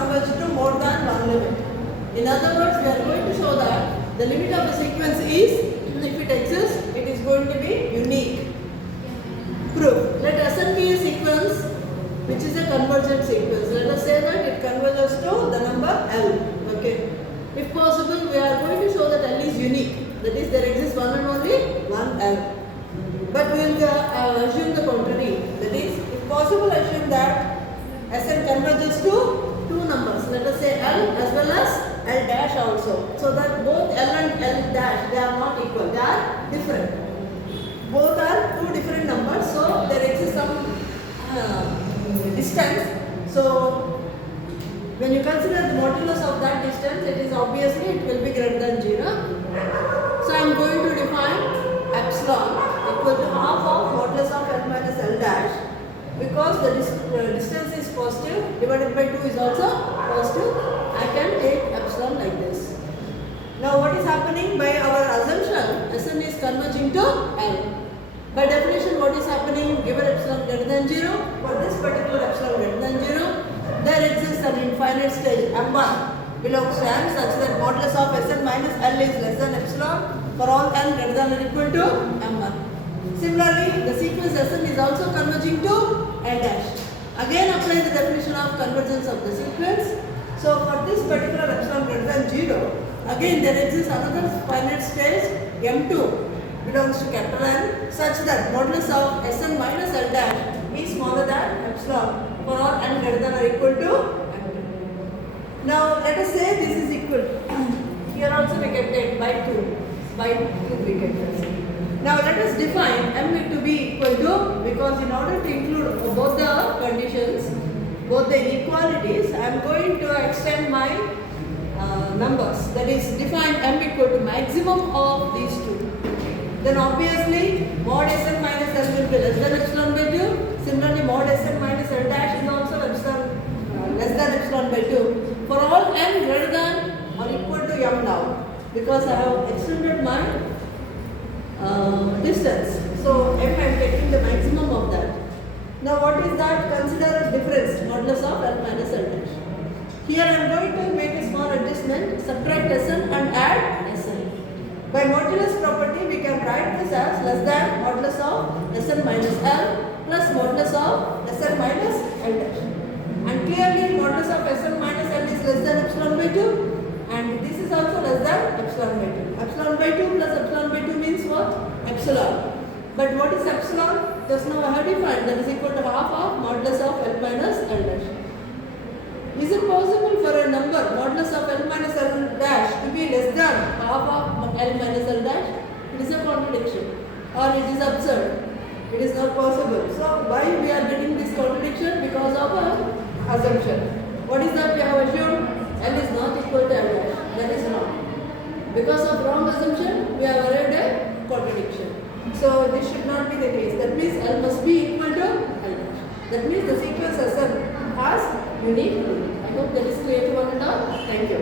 converge to more than one limit. In other words, we are going to show that the limit of the sequence is, if it exists, it is going to be unique. Proof. Let Sn be a sequence which is a convergent sequence. Let us say that it converges to the number L. Okay. If possible, we are going to show that L is unique. That is, there exists one and only one L. But we will assume the contrary. That is, if possible, assume that Sn converges to two numbers. Let us say L as well as L dash also. So that both L and L dash, they are not equal. They are different. Both are two different numbers. So there exists some distance. So when you consider the modulus of that distance, it is obviously it will be greater than 0. So I am going to define epsilon equal to half of modulus of L minus L dash. Because the distance is positive, divided by 2 is also positive, I can take epsilon like this. Now what is happening? By our assumption, Sn is converging to L. By definition, what is happening? Given epsilon greater than 0, for this particular epsilon greater than 0, there exists an infinite stage M1 belongs to M such that modulus of Sn minus L is less than epsilon for all n greater than or equal to M1. Similarly, the sequence Sn is also converging to L dash. Again, apply the definition of convergence of the sequence. So, for this particular epsilon greater than 0, again there exists another finite stage M2 belongs to capital N such that modulus of Sn minus L dash is smaller than epsilon for all n greater than or equal to M2. Now, let us say this is equal. Here also we can take by 2 we can take. Now let us define M to be equal to, because in order to include both the conditions, both the inequalities, I am going to extend my numbers. That is, define M equal to maximum of these two. Then obviously mod Sn minus L will be less than epsilon by 2. Similarly, mod Sn minus L dash is also epsilon less than epsilon by 2 for all n greater than or equal to M now, because I have extended my distance. So M, I am taking the maximum of that. Now what is that? Consider a difference, modulus of L minus L dash. Here I am going to make a small adjustment, subtract Sn and add Sn. By modulus property, we can write this as less than modulus of Sn minus L plus modulus of Sn minus L dash. And clearly modulus of Sn minus L is less than epsilon by 2. And this is also less than epsilon by 2. Epsilon by 2 plus epsilon by 2 means what? Epsilon. But what is epsilon? Just now I have defined that is equal to half of modulus of L minus L dash. Is it possible for a number modulus of L minus L dash to be less than half of L minus L dash? It is a contradiction or it is absurd. It is not possible. So why we are getting this contradiction? Because of our assumption. What is that we have assumed? L is not equal to L dash. That is wrong. Because of wrong assumption, we have arrived at contradiction. So this should not be the case. That means L must be equal to L dash. That means the sequence Sn has unique limit. I hope that is clear to one and all. Thank you.